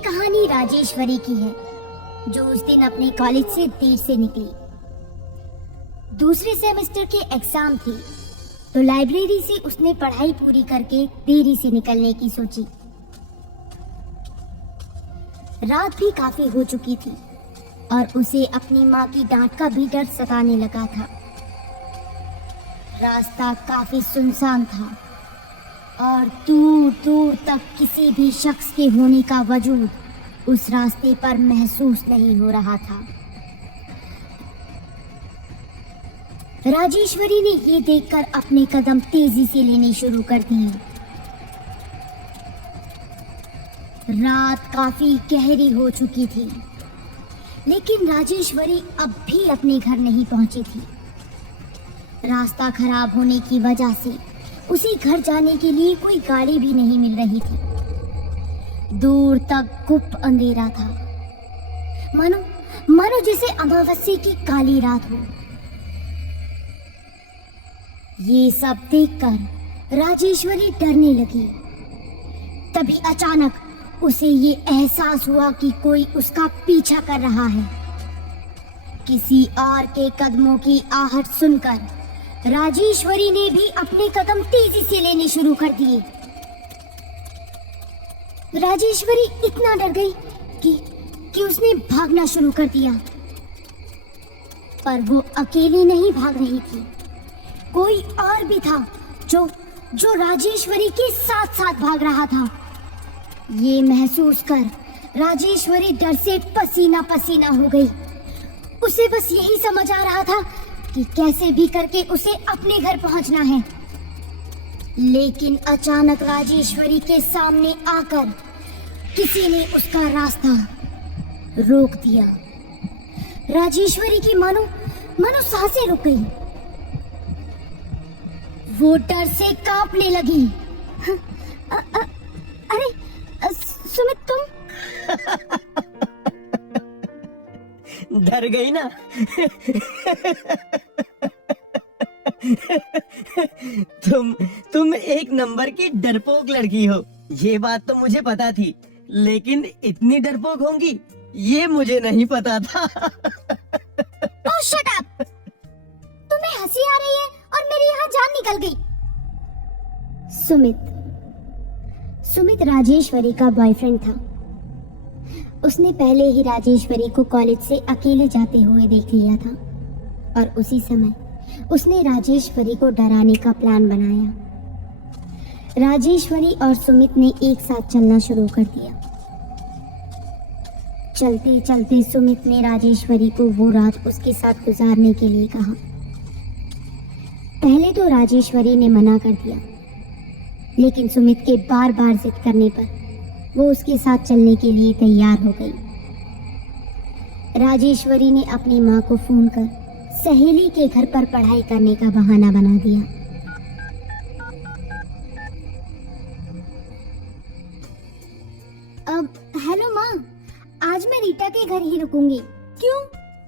कहानी राजेश्वरी की है, जो उस दिन अपने कॉलेज से देर से निकली। दूसरे सेमेस्टर के एग्जाम थे, तो लाइब्रेरी से उसने पढ़ाई पूरी करके देरी से निकलने की सोची। रात भी काफी हो चुकी थी और उसे अपनी माँ की डांट का भी डर सताने लगा था। रास्ता काफी सुनसान था और दूर दूर तक किसी भी शख्स के होने का वजूद उस रास्ते पर महसूस नहीं हो रहा था। राजेश्वरी ने ये देखकर अपने कदम तेजी से लेने शुरू कर दिए। रात काफी गहरी हो चुकी थी, लेकिन राजेश्वरी अब भी अपने घर नहीं पहुंची थी। रास्ता खराब होने की वजह से उसे घर जाने के लिए कोई गाड़ी भी नहीं मिल रही थी। दूर तक गुप्त अंधेरा था, मानो जैसे अमावस्या की काली रात हो। ये सब देखकर राजेश्वरी डरने लगी। तभी अचानक उसे ये एहसास हुआ कि कोई उसका पीछा कर रहा है। किसी और के कदमों की आहट सुनकर राजेश्वरी ने भी अपने कदम तेजी से लेने शुरू कर दिए। राजेश्वरी इतना डर गई कि उसने भागना शुरू कर दिया। पर वो अकेली नहीं भाग रही थी, कोई और भी था जो राजेश्वरी के साथ साथ भाग रहा था। ये महसूस कर राजेश्वरी डर से पसीना पसीना हो गई। उसे बस यही समझ आ रहा था कि कैसे भी करके उसे अपने घर पहुंचना है। लेकिन अचानक राजेश्वरी के सामने आकर किसी ने उसका रास्ता रोक दिया। राजेश्वरी की मानो सांसें रुक गई। वो डर से कांपने लगी। अरे सुमित, तुम डर गई ना? तुम एक नंबर की डरपोक लड़की हो, ये बात तो मुझे पता थी, लेकिन इतनी डरपोक होंगी ये मुझे नहीं पता था। ओह शट अप! तुम्हें हंसी आ रही है और मेरी यहाँ जान निकल गई। सुमित राजेश्वरी का बॉयफ्रेंड था। उसने पहले ही राजेश्वरी को कॉलेज से अकेले जाते हुए देख लिया था और उसी समय उसने राजेश्वरी को डराने का प्लान बनाया। राजेश्वरी और सुमित ने एक साथ चलना शुरू कर दिया। चलते चलते सुमित ने राजेश्वरी को वो रात उसके साथ गुजारने के लिए कहा। पहले तो राजेश्वरी ने मना कर दिया, लेकिन सुमित के बार बार जिद करने पर वो उसके साथ चलने के लिए तैयार हो गई। राजेश्वरी ने अपनी माँ को फोन कर सहेली के घर पर पढ़ाई करने का बहाना बना दिया। अब हेलो माँ, आज मैं रीटा के घर ही रुकूंगी। क्यों,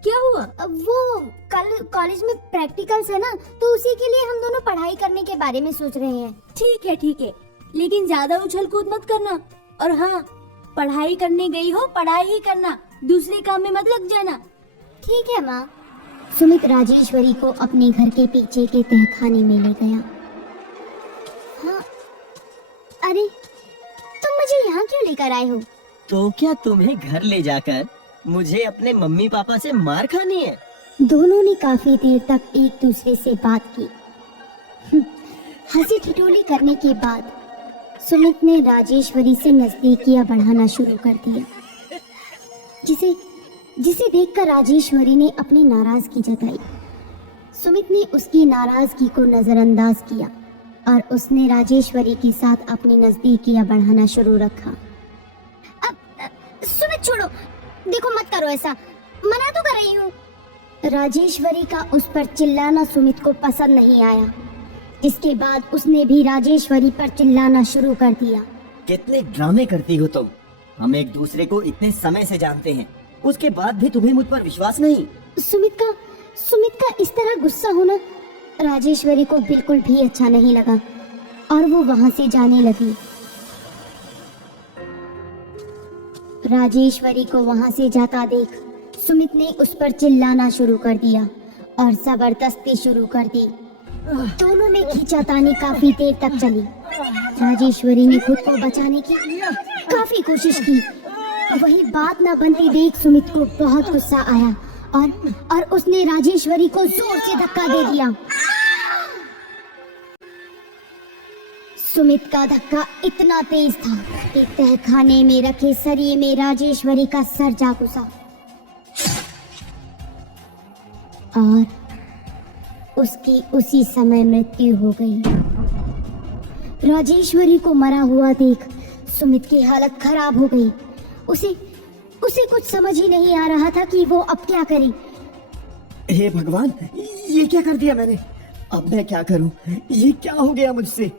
क्या हुआ? अब वो कल कॉलेज में प्रैक्टिकल्स है ना, तो उसी के लिए हम दोनों पढ़ाई करने के बारे में सोच रहे हैं। ठीक है, लेकिन ज्यादा उछल कूद मत करना। और हाँ, पढ़ाई करने गई हो, पढ़ाई ही करना, दूसरे काम में मत लग जाना। ठीक है माँ। सुमित राजेश्वरी को अपने घर के पीछे के तहखाने में ले गया। हाँ, अरे तुम मुझे यहाँ क्यों लेकर आए हो? तो क्या तुम्हें घर ले जाकर मुझे अपने मम्मी पापा से मार खानी है? दोनों ने काफी देर तक एक दूसरे से बात की। हंसी ठिठोली करने के बाद सुमित ने राजेश्वरी से नजदीकियां बढ़ाना शुरू कर दिया, जिसे देखकर राजेश्वरी ने अपनी नाराजगी जताई। सुमित ने उसकी नाराजगी को नजरअंदाज किया और उसने राजेश्वरी के साथ अपनी नजदीकियां बढ़ाना शुरू रखा। अब सुमित छोड़ो, देखो मत करो ऐसा, मना तो कर रही हूँ। राजेश्वरी का उस पर चिल्लाना सुमित को पसंद नहीं आया, जिसके बाद उसने भी राजेश्वरी पर चिल्लाना शुरू कर दिया। कितने ड्रामे करती हो तुम? हम एक दूसरे को इतने समय से जानते हैं, उसके बाद भी तुम्हें मुझ पर विश्वास नहीं? सुमित का इस तरह गुस्सा होना राजेश्वरी को बिल्कुल भी अच्छा नहीं लगा और वो वहां से जाने लगी। राजेश्वरी को वहां से जाता देख सुमित ने उस पर चिल्लाना शुरू कर दिया और जबरदस्ती शुरू कर दी। दोनों में खींचातानी काफी देर तक चली। राजेश्वरी ने खुद को बचाने की काफी कोशिश की। वही बात न बनती देख सुमित को बहुत गुस्सा आया और उसने राजेश्वरी को जोर से धक्का दे दिया। सुमित का धक्का इतना तेज था कि तहखाने में रखे सरिये में राजेश्वरी का सर जा घुसा और उसकी उसी समय मृत्यु हो गई। राजेश्वरी को मरा हुआ देख सुमित की हालत खराब हो गई। उसे कुछ समझ ही नहीं आ रहा था कि वो अब क्या करे। हे भगवान, ये क्या कर दिया मैंने? अब मैं क्या करूं? ये क्या हो गया मुझसे?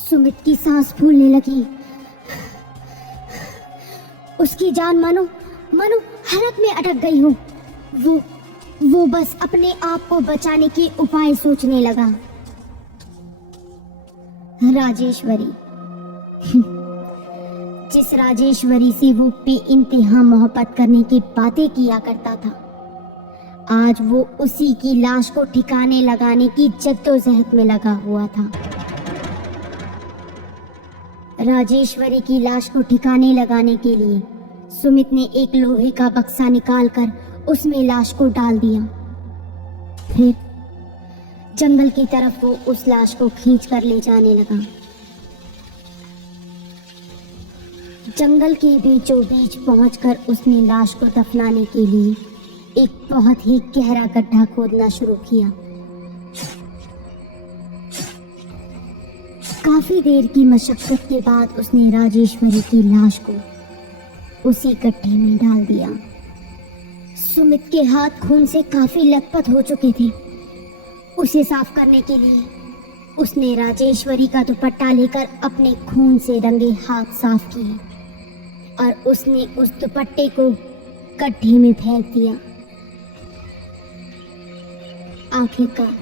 सुमित की सांस फूलने लगी। उसकी जान मानो हलक में अटक गई हो। वो बस अपने आप को बचाने के उपाय सोचने लगा। राजेश्वरी जिस राजेश्वरी से वो बेइंतहा मोहब्बत करने की बातें किया करता था, आज वो उसी की लाश को ठिकाने लगाने की जद्दोजहद में लगा हुआ था। राजेश्वरी की लाश को ठिकाने लगाने के लिए सुमित ने एक लोहे का बक्सा निकालकर उसमें लाश को डाल दिया। फिर जंगल की तरफ वो उस लाश को खींच कर ले जाने लगा। जंगल के बीचों बीच पहुंचकर उसने लाश को दफनाने के लिए एक बहुत ही गहरा गड्ढा खोदना शुरू किया। काफी देर की मशक्कत के बाद उसने राजेश्वरी की लाश को उसी गड्ढे में डाल दिया। सुमित के हाथ खून से काफी लथपथ हो चुके थे। उसे साफ करने के लिए उसने राजेश्वरी का दुपट्टा लेकर अपने खून से रंगे हाथ साफ किए और उसने उस दुपट्टे को गड्ढे में फेंक दिया। आखिरकार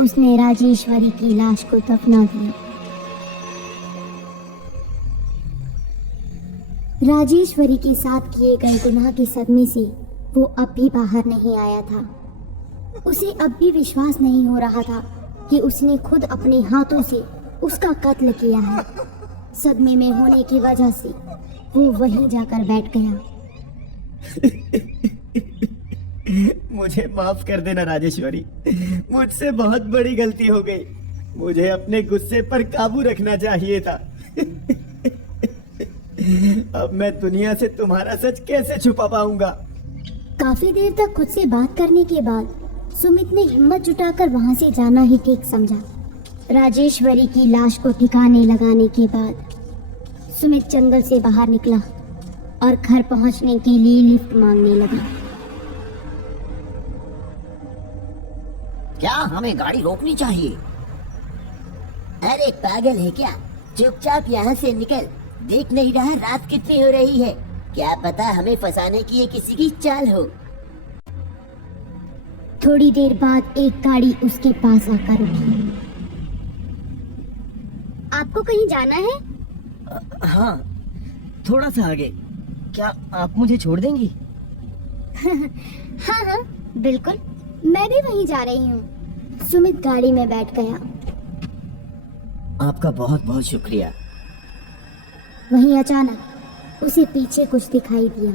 उसने राजेश्वरी की लाश को दफना दिया। राजेश्वरी के साथ किए गए गुनाह के सदमे से वो अब भी बाहर नहीं आया था। उसे अब भी विश्वास नहीं हो रहा था कि उसने खुद अपने हाथों से उसका कत्ल किया है। सदमे में होने की वजह से वो वहीं जाकर बैठ गया। मुझे माफ कर देना राजेश्वरी, मुझसे बहुत बड़ी गलती हो गई। मुझे अपने गुस्से पर काबू रखना चाहिए था। अब मैं दुनिया से तुम्हारा सच कैसे छुपा पाऊंगा? काफी देर तक खुद से बात करने के बाद सुमित ने हिम्मत जुटाकर वहां से जाना ही ठीक समझा। राजेश्वरी की लाश को ठिकाने लगाने के बाद सुमित जंगल से बाहर निकला और घर पहुंचने के लिए लिफ्ट मांगने लगा। क्या हमें गाड़ी रोकनी चाहिए? अरे पागल है क्या? चुपचाप यहाँ से निकल। देख नहीं रहा रात कितनी हो रही है? क्या पता हमें फंसाने की ये किसी की चाल हो। थोड़ी देर बाद एक गाड़ी उसके पास आकर रुकी। आपको कहीं जाना है? हाँ, थोड़ा सा आगे। क्या आप मुझे छोड़ देंगी? हाँ हाँ बिल्कुल, मैं भी वहीं जा रही हूँ। सुमित गाड़ी में बैठ गया। आपका बहुत बहुत शुक्रिया। वहीं अचानक उसे पीछे कुछ दिखाई दिया।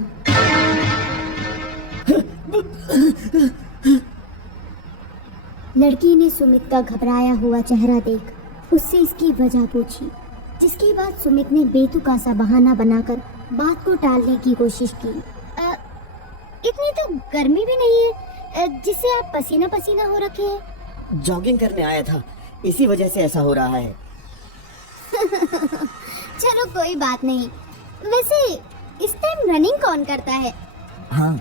लड़की ने सुमित का घबराया हुआ चेहरा देख उससे इसकी वजह पूछी, जिसके बाद सुमित ने बेतुका सा बहाना बनाकर बात को टालने की कोशिश की। इतनी तो गर्मी भी नहीं है जिससे आप पसीना पसीना हो रखे हैं। जॉगिंग करने आया था, इसी वजह से ऐसा हो रहा है। चलो कोई बात नहीं। वैसे इस टाइम रनिंग कौन करता है? हाँ,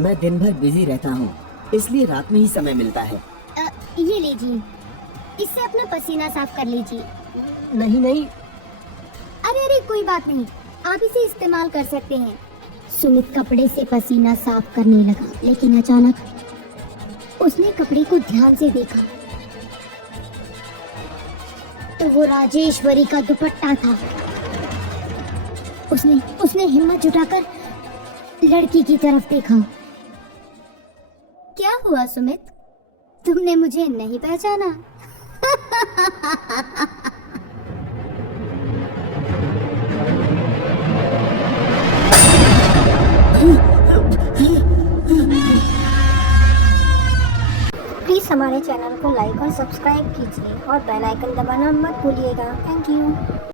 मैं दिन भर बिजी रहता हूँ, इसलिए रात में ही समय मिलता है। ये लीजिए, इससे अपना पसीना साफ कर लीजिए। नहीं नहीं। अरे कोई बात नहीं, आप इसे इस्तेमाल कर सकते हैं। सुमित कपड़े से पसीना साफ करने लगा, लेकिन अचानक उसने कपड़े को ध्यान से देखा तो वो राजेश्वरी का दुपट्टा था। उसने उसने हिम्मत जुटाकर लड़की की तरफ देखा। क्या हुआ सुमित? तुमने मुझे नहीं पहचाना? प्लीज हमारे चैनल को लाइक और सब्सक्राइब कीजिए और बेल आइकन दबाना मत भूलिएगा। Thank you.